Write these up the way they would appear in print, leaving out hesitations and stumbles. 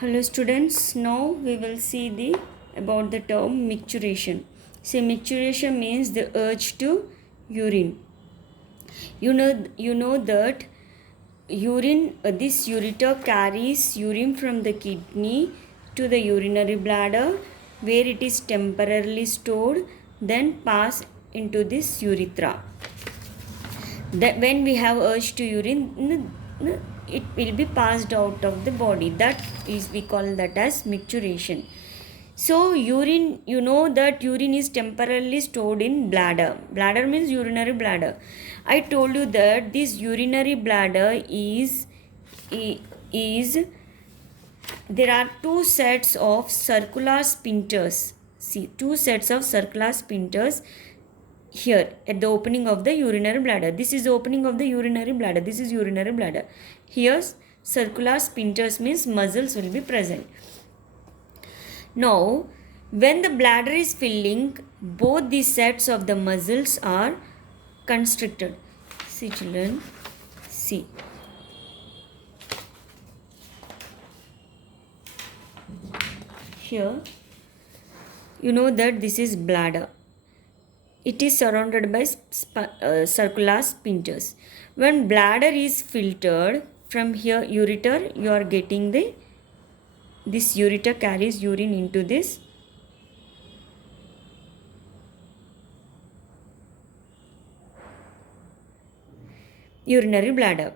Hello students, now we will see the about the term micturition. Say micturition means the urge to urine. You know that urine this ureter carries urine from the kidney to the urinary bladder where it is temporarily stored, then pass into this urethra. That when we have urge to urine, it will be passed out of the body. That is, we call that as micturition. So urine, you know that urine is temporarily stored in bladder. Bladder means urinary bladder. I told you that this urinary bladder is there are two sets of circular sphincters. See, two sets of circular sphincters here at the opening of the urinary bladder. This is the opening of the urinary bladder. This is urinary bladder. Here circular sphincters means muscles will be present. Now when the bladder is filling, both these sets of the muscles are constricted. See children, see. Here you know that this is bladder. It is surrounded by circular sphincters. When bladder is filtered from here ureter, you are getting this ureter carries urine into this urinary bladder.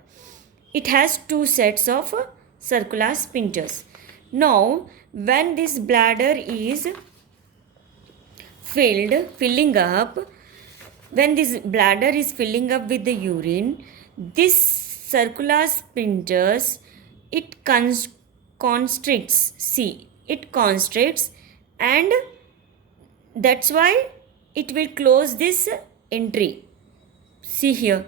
It has two sets of circular sphincters. Now when this bladder is filling up, when this bladder is filling up with the urine, this circular sphincters, it constricts. See, it constricts, and that's why it will close this entry. See here,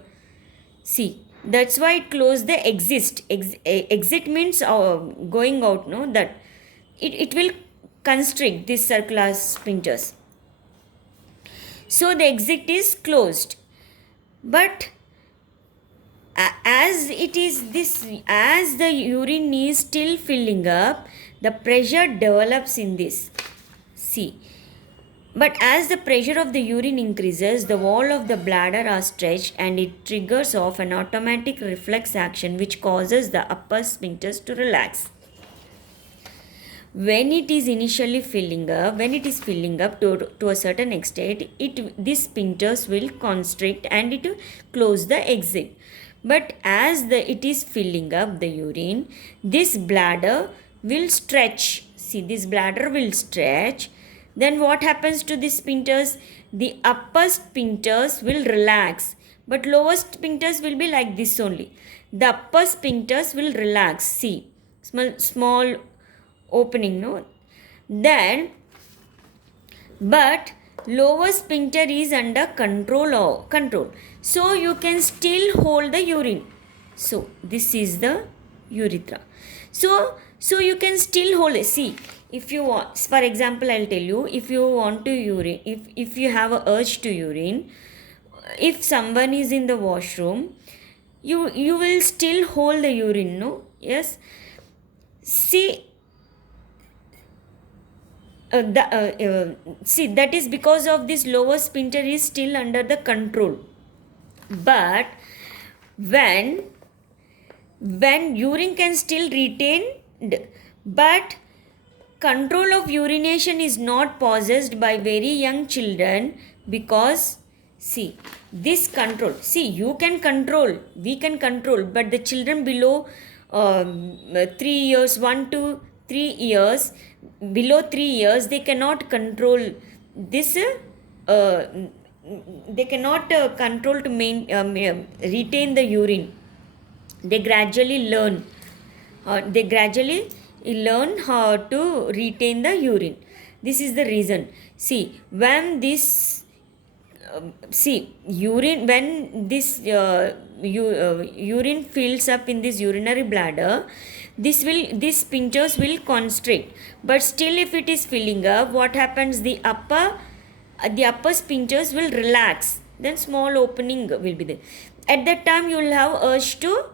see, that's why it close the exit means going out, no, that it will constrict this circular sphincters. So the exit is closed. But as the urine is still filling up, the pressure develops in this. See. But as the pressure of the urine increases, the wall of the bladder are stretched and it triggers off an automatic reflex action which causes the upper sphincters to relax. When it is initially filling up, to a certain extent, these sphincters will constrict and it will close the exit. But as it is filling up the urine, this bladder will stretch. See, this bladder will stretch. Then what happens to these sphincters? The upper sphincters will relax, but lower sphincters will be like this only. The upper sphincters will relax. See, small opening, no? Then, but lower sphincter is under control. So you can still hold the urine. So this is the urethra. So you can still hold it. See, if you want, for example, I'll tell you, if you want to urine, if you have a urge to urine, if someone is in the washroom, you will still hold the urine, no? Yes. See, see, that is because of this lower sphincter is still under the control. But when urine can still retain, but control of urination is not possessed by very young children, because see, this control, see, you can control, we can control, but the children below 3 years, 1 to 3 years, below 3 years, they cannot control this, they cannot control to retain the urine. They gradually learn how to retain the urine. This is the reason. See, when this urine, when this urine fills up in this urinary bladder, these sphincters will constrict. But still, if it is filling up, what happens? The upper sphincters will relax. Then small opening will be there. At that time, you will have urge to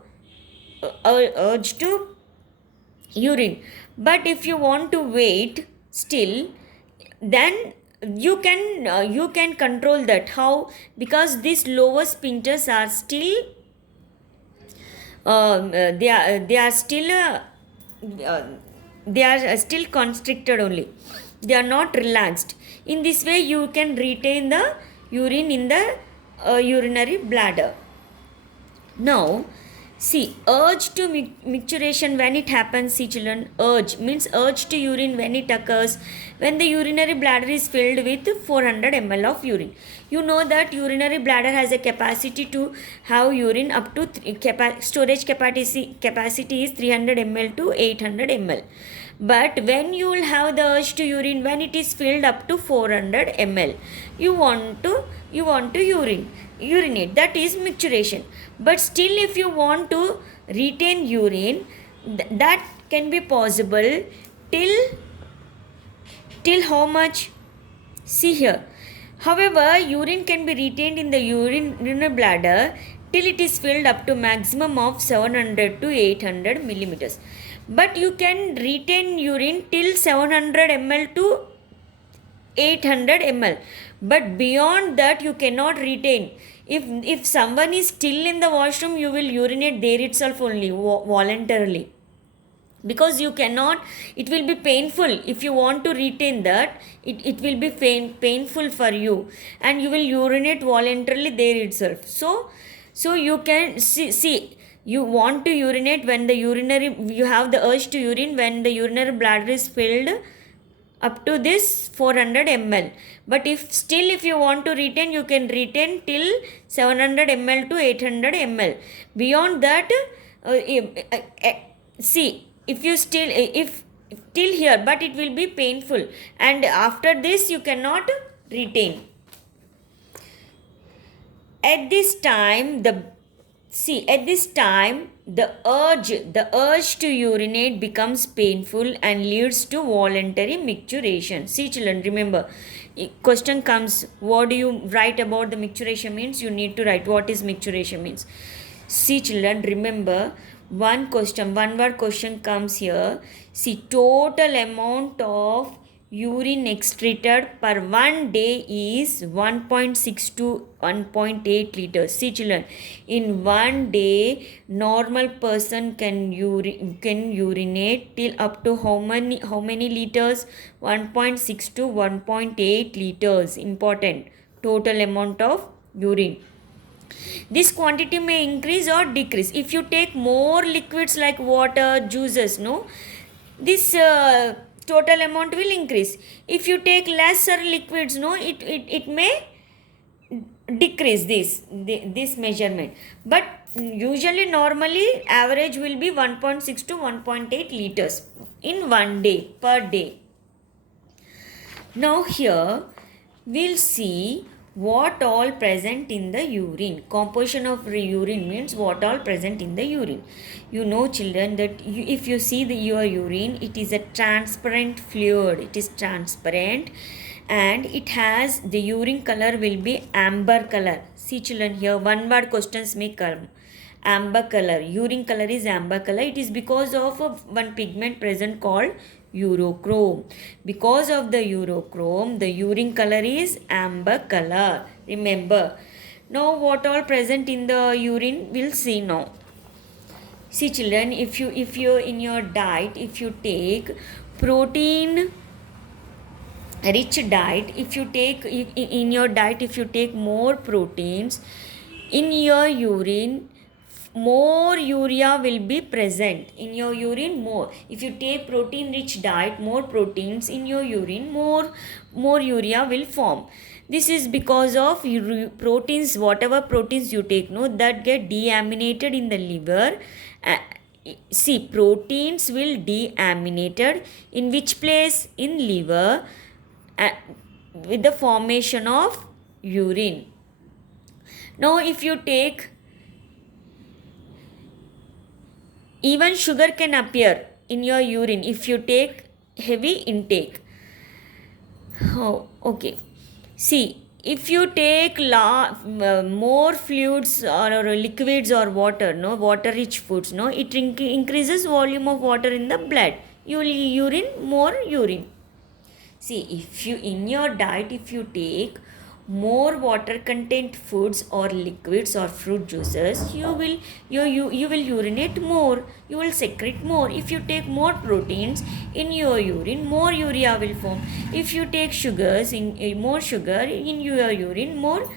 urine. But if you want to wait still, then you can control that. How? Because these lower sphincters are still they are still uh, they are still constricted only, they are not relaxed. In this way you can retain the urine in the urinary bladder. Now, see, urge to micturition when it happens, see children, urge means urge to urine when it occurs when the urinary bladder is filled with 400 ml of urine. You know that urinary bladder has a capacity to have urine up to storage capacity is 300 ml to 800 ml. But when you will have the urge to urine when it is filled up to 400 ml, you want to urinate, that is micturition. But still if you want to retain urine, that can be possible till how much? See here. However, urine can be retained in the urinary bladder till it is filled up to maximum of 700 to 800 millimeters. But you can retain urine till 700 ml to 800 ml. But beyond that you cannot retain. If someone is still in the washroom, you will urinate there itself only voluntarily, because you cannot, it will be painful. If you want to retain that, it will be painful for you, and you will urinate voluntarily there itself. So you can see, you want to urinate when the urinary, you have the urge to urine when the urinary bladder is filled up to this 400 ml. But if you want to retain, you can retain till 700 ml to 800 ml. Beyond that, see, if you still if till here, but it will be painful, and after this you cannot retain. At this time the urge to urinate becomes painful and leads to voluntary micturition. See children, remember, question comes, what do you write about the micturition means? You need to write what is micturition means. See children, remember, one word question comes here. See, total amount of urine excreted per one day is 1.6 to 1.8 liters. See children, in one day normal person can urinate till up to how many liters? 1.6 to 1.8 liters. Important, total amount of urine. This quantity may increase or decrease if you take more liquids like water, juices, no, this total amount will increase. If you take lesser liquids, no, it may decrease this measurement. But usually normally average will be 1.6 to 1.8 liters in one day, per day. Now here we'll see what all present in the urine. Composition of urine means what all present in the urine. You know children that if you see your urine, it is a transparent fluid. It is transparent and it has, the urine color will be amber color. See children, here one word questions may come. Amber color, urine color is amber color. It is because of one pigment present called urochrome. Because of the urochrome, the urine color is amber color. Remember. Now what all present in the urine, we'll see now. See children, if you in your diet, if you take protein rich diet, if you take in your diet, if you take more proteins in your urine, more urea will be present in your urine. More, if you take protein rich diet, more proteins in your urine, more urea will form. This is because of proteins, whatever proteins you take, no, that get deaminated in the liver. See, proteins will deaminated in which place? In liver, with the formation of urine. Now if you take, even sugar can appear in your urine if you take heavy intake. Oh, okay. See, if you take more fluids or liquids or water, no, water rich foods, no, it increases volume of water in the blood. You will urine more urine. See, if you in your diet, if you take more water content foods or liquids or fruit juices, you will urinate more, you will secrete more. If you take more proteins in your urine, more urea will form. If you take sugars in more sugar in your urine, more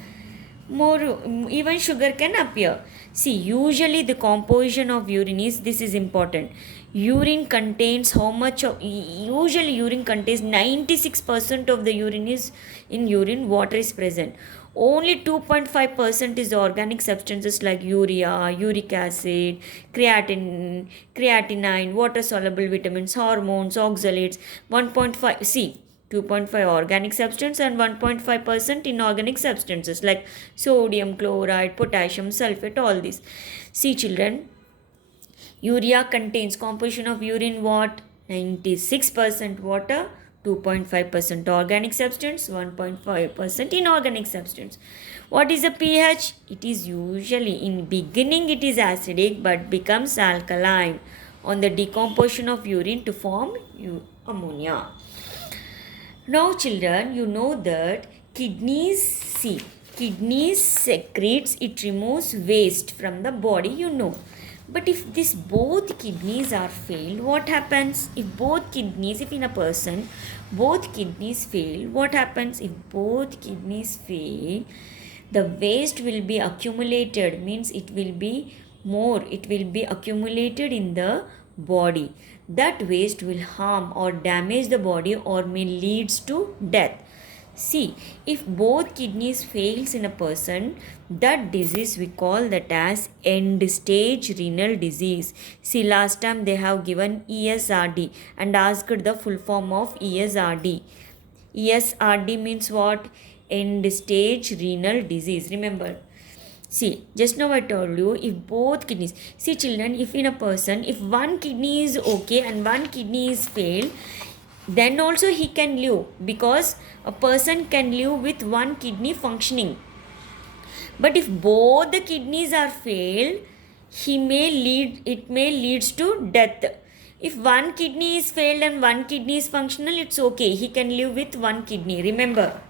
even sugar can appear. See, usually the composition of urine is, this is important. Urine contains how much of, usually urine contains 96% of the urine is, in urine water is present. Only 2.5% is organic substances like urea, uric acid, creatinine, water soluble vitamins, hormones, oxalates. 1.5, see, 2.5 organic substance and 1.5% inorganic substances like sodium chloride, potassium sulfate, all these. See children, urea contains, composition of urine what? 96% water, 2.5% organic substance, 1.5% inorganic substance. What is the pH? It is usually, in beginning it is acidic but becomes alkaline on the decomposition of urine to form ammonia. Now children, you know that kidneys secretes, it removes waste from the body, you know. But if this both kidneys are failed, what happens? If both kidneys, if in a person both kidneys fail, what happens? If both kidneys fail, the waste will be accumulated, means it will be more, it will be accumulated in the body. That waste will harm or damage the body or may leads to death. See, if both kidneys fails in a person, that disease we call that as end stage renal disease. See, last time they have given ESRD and asked the full form of ESRD. ESRD means what? End stage renal disease. Remember. See, just now I told you, if both kidneys, see children, if in a person, if one kidney is okay and one kidney is failed, then also he can live, because a person can live with one kidney functioning. But if both the kidneys are failed, it may leads to death. If one kidney is failed and one kidney is functional, it's okay, he can live with one kidney. Remember.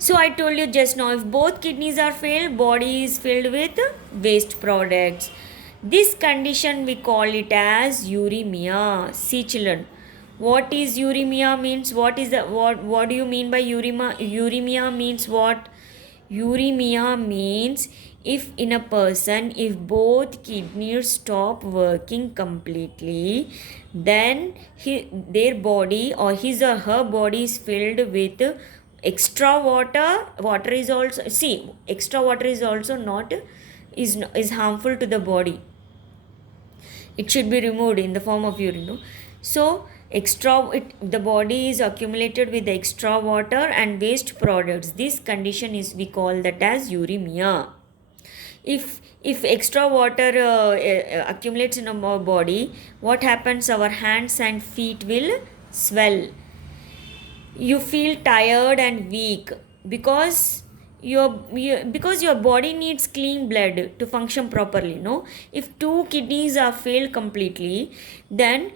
So I told you just now, if both kidneys are failed, body is filled with waste products. This condition we call it as uremia. See children, what is uremia means? What do you mean by uremia? Uremia means what? Uremia means if in a person, if both kidneys stop working completely, then their body or his or her body is filled with extra water. Water is also, see, extra water is also not, is harmful to the body. It should be removed in the form of urine, no? So the body is accumulated with extra water and waste products. This condition is, we call that as uremia. If extra water accumulates in our body, what happens? Our hands and feet will swell. You feel tired and weak because your body needs clean blood to function properly, no? If two kidneys are failed completely, then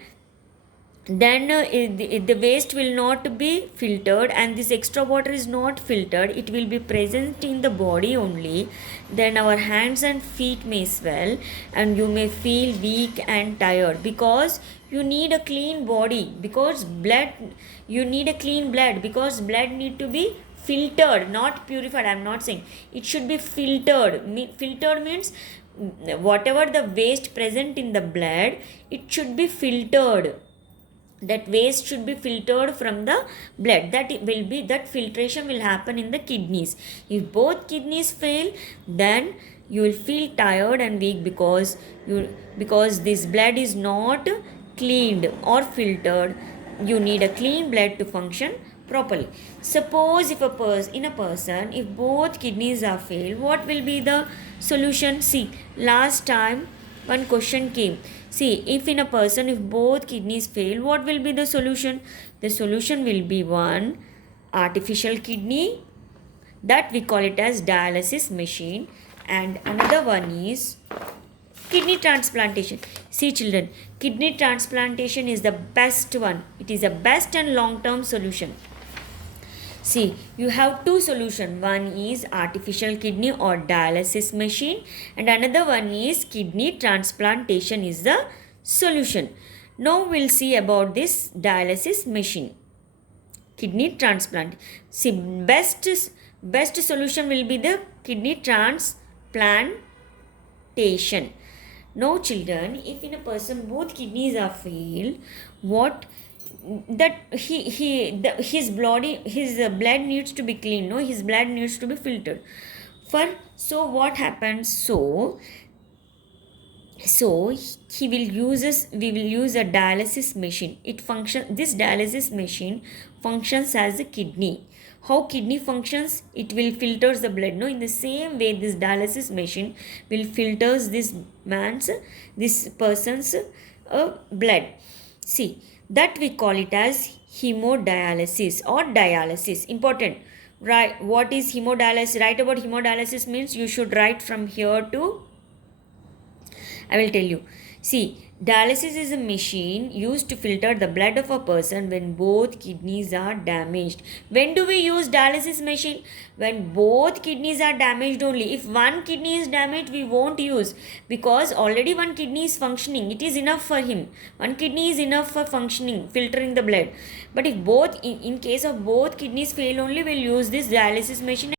the waste will not be filtered, and this extra water is not filtered, it will be present in the body only. Then our hands and feet may swell and you may feel weak and tired, because you need a clean body, because blood need to be filtered, not purified. I am not saying it should be filtered. Filtered means whatever the waste present in the blood, it should be filtered. That waste should be filtered from the blood. That filtration will happen in the kidneys. If both kidneys fail, then you will feel tired and weak because this blood is not cleaned or filtered. You need a clean blood to function properly. Suppose if in a person, if both kidneys are failed, what will be the solution? See, last time one question came. See, if in a person, if both kidneys fail, what will be the solution? The solution will be one, artificial kidney, that we call it as dialysis machine, and another one is kidney transplantation. See children, kidney transplantation is the best one. It is the best and long term solution. See, you have two solutions. One is artificial kidney or dialysis machine, and another one is kidney transplantation is the solution. Now we'll see about this dialysis machine. Kidney transplant. See, best solution will be the kidney transplantation. Now children, if in a person both kidneys are failed, what that his blood needs to be clean, no, his blood needs to be filtered. So what happens, so we will use a dialysis machine. This dialysis machine functions as a kidney. How kidney functions? It will filters the blood, no, in the same way this dialysis machine will filters this person's blood. See, that we call it as hemodialysis or dialysis. Important, right? What is hemodialysis? Write about hemodialysis means you should write from here to, I will tell you. See, dialysis is a machine used to filter the blood of a person when both kidneys are damaged. When do we use dialysis machine? When both kidneys are damaged only. If one kidney is damaged, we won't use, because already one kidney is functioning. It is enough for him. One kidney is enough for functioning, filtering the blood. But if in case of both kidneys fail only, we'll use this dialysis machine.